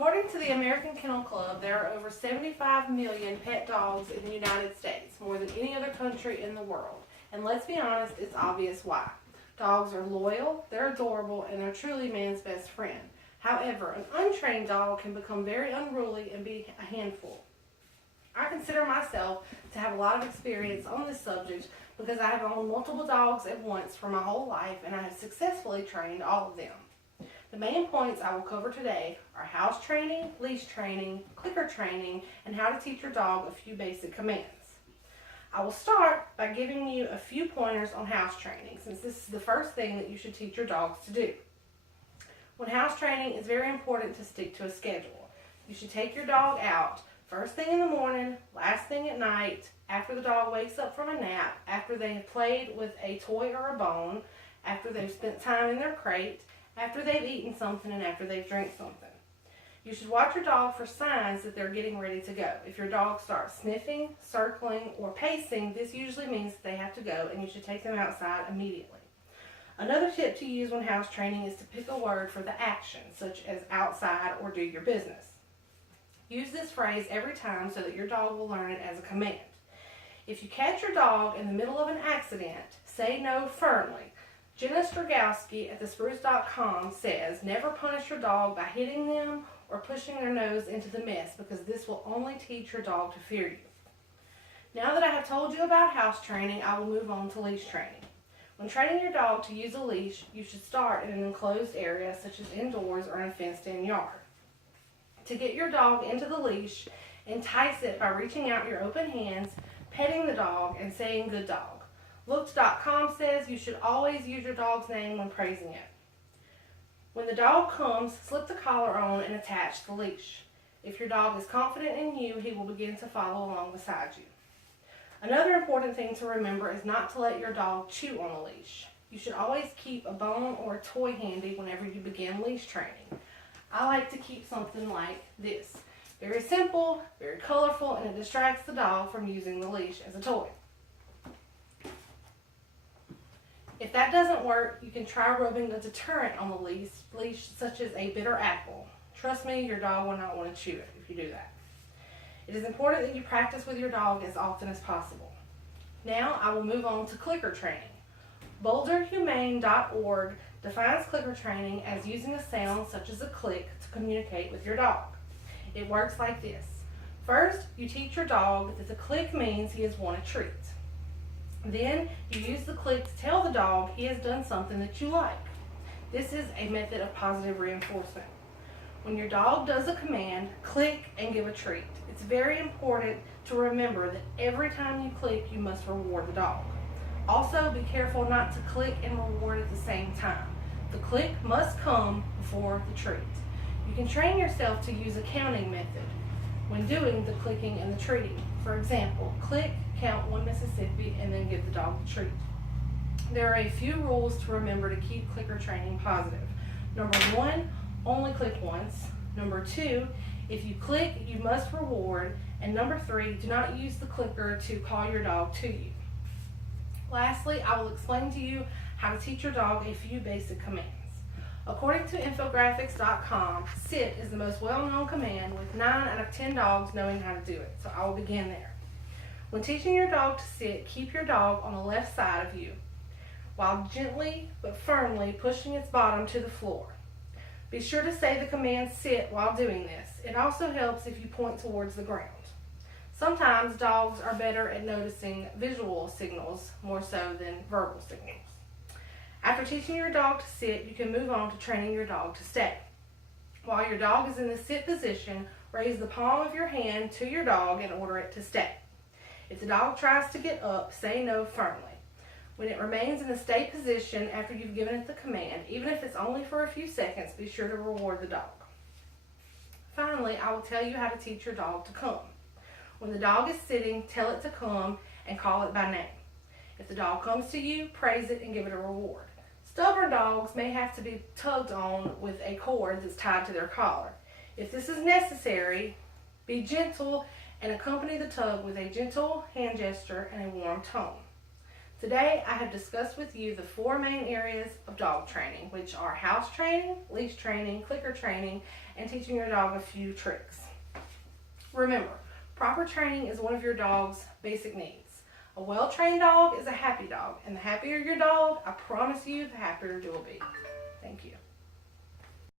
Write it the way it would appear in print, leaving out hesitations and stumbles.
According to the American Kennel Club, there are over 75 million pet dogs in the United States, more than any other country in the world. And let's be honest, it's obvious why. Dogs are loyal, they're adorable, and they're truly man's best friend. However, an untrained dog can become very unruly and be a handful. I consider myself to have a lot of experience on this subject because I have owned multiple dogs at once for my whole life, and I have successfully trained all of them. The main points I will cover today are house training, leash training, clicker training, and how to teach your dog a few basic commands. I will start by giving you a few pointers on house training, since this is the first thing that you should teach your dogs to do. When house training, it's very important to stick to a schedule. You should take your dog out first thing in the morning, last thing at night, after the dog wakes up from a nap, after they have played with a toy or a bone, after they've spent time in their crate, after they've eaten something, and after they've drank something. You should watch your dog for signs that they're getting ready to go. If your dog starts sniffing, circling, or pacing, this usually means that they have to go, and you should take them outside immediately. Another tip to use when house training is to pick a word for the action, such as outside or do your business. Use this phrase every time so that your dog will learn it as a command. If you catch your dog in the middle of an accident, say no firmly. Jenna Stragowski at thespruce.com says, never punish your dog by hitting them or pushing their nose into the mess, because this will only teach your dog to fear you. Now that I have told you about house training, I will move on to leash training. When training your dog to use a leash, you should start in an enclosed area such as indoors or in a fenced-in yard. To get your dog into the leash, entice it by reaching out your open hands, petting the dog, and saying good dog. Looks.com says you should always use your dog's name when praising it. When the dog comes, slip the collar on and attach the leash. If your dog is confident in you, he will begin to follow along beside you. Another important thing to remember is not to let your dog chew on a leash. You should always keep a bone or a toy handy whenever you begin leash training. I like to keep something like this. Very simple, very colorful, and it distracts the dog from using the leash as a toy. If that doesn't work, you can try rubbing a deterrent on the leash, such as a bitter apple. Trust me, your dog will not want to chew it if you do that. It is important that you practice with your dog as often as possible. Now I will move on to clicker training. BoulderHumane.org defines clicker training as using a sound such as a click to communicate with your dog. It works like this. First, you teach your dog that the click means he has won a treat. Then, you use the click to tell the dog he has done something that you like. This is a method of positive reinforcement. When your dog does a command, click and give a treat. It's very important to remember that every time you click, you must reward the dog. Also, be careful not to click and reward at the same time. The click must come before the treat. You can train yourself to use a counting method when doing the clicking and the treating. For example, click, count 1 Mississippi, and then give the dog the treat. There are a few rules to remember to keep clicker training positive. Number 1, only click once. Number 2, if you click, you must reward. And number 3, do not use the clicker to call your dog to you. Lastly, I will explain to you how to teach your dog a few basic commands. According to Infographics.com, sit is the most well-known command, with 9 out of 10 dogs knowing how to do it, so I will begin there. When teaching your dog to sit, keep your dog on the left side of you, while gently but firmly pushing its bottom to the floor. Be sure to say the command sit while doing this. It also helps if you point towards the ground. Sometimes dogs are better at noticing visual signals more so than verbal signals. After teaching your dog to sit, you can move on to training your dog to stay. While your dog is in the sit position, raise the palm of your hand to your dog and order it to stay. If the dog tries to get up, say no firmly. When it remains in the stay position after you've given it the command, even if it's only for a few seconds, be sure to reward the dog. Finally, I will tell you how to teach your dog to come. When the dog is sitting, tell it to come and call it by name. If the dog comes to you, praise it and give it a reward. Stubborn dogs may have to be tugged on with a cord that's tied to their collar. If this is necessary, be gentle and accompany the tug with a gentle hand gesture and a warm tone. Today, I have discussed with you the 4 main areas of dog training, which are house training, leash training, clicker training, and teaching your dog a few tricks. Remember, proper training is one of your dog's basic needs. A well-trained dog is a happy dog, and the happier your dog, I promise you, the happier you will be. Thank you.